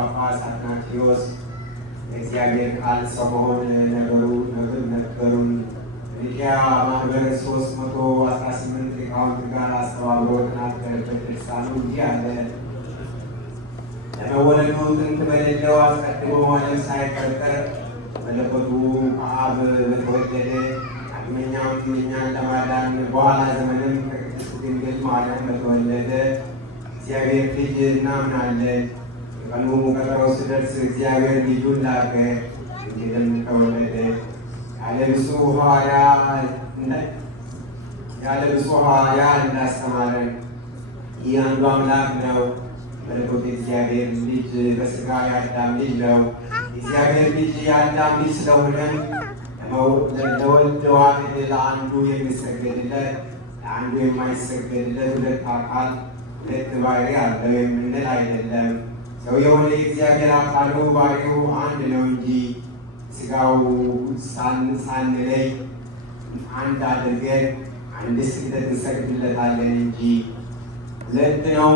ጳጳስ አትናቴዎስ የእግዚአብሔር ቃል ሰው መሆን ነገሩን ኒቅያ ማህበር 318 ሊቃውንት ጋር አስተባብሮ ተናገረበት። ልሳኑ እንዲህ አለ። ለመወለዱ ጥንት በሌለው አስቀድሞ ዓለም ሳይፈጠር መለኮቱ ከአብ በተወለደ ዳግመኛም እኛን ለማዳን በኋላ ዘመንም ከቅድስት ድንግል ማርያም በተወለደ እግዚአብሔር ልጅ እናምናለን። የቀኑ ቀጠሮ ሲደርስ እግዚአብሔር ልጁን ላከ፣ ድንግልም ተወለደ። ያለ ብፁዕ ሐዋርያ እንዳስተማረን ይህ አንዱ አምላክ ነው። መለኮት እግዚአብሔር ልጅ በሥጋ የአዳም ልጅ ነው። እግዚአብሔር ልጅ የአዳም ልጅ ስለሆነም ለወልድ ዋሕድ ለአንዱ የሚሰገድለት ለአንዱ የማይሰገድለት ሁለት አካል ሁለት ባሕርይ አለው የምንል አይደለም። ሰው የሆነ የእግዚአብሔር አካሉ ባሕርዩ አንድ ነው እንጂ ሥጋው ሳንለይ አንድ አድርገን አንድ ስግደት እንሰግድለታለን እንጂ ሁለት ነው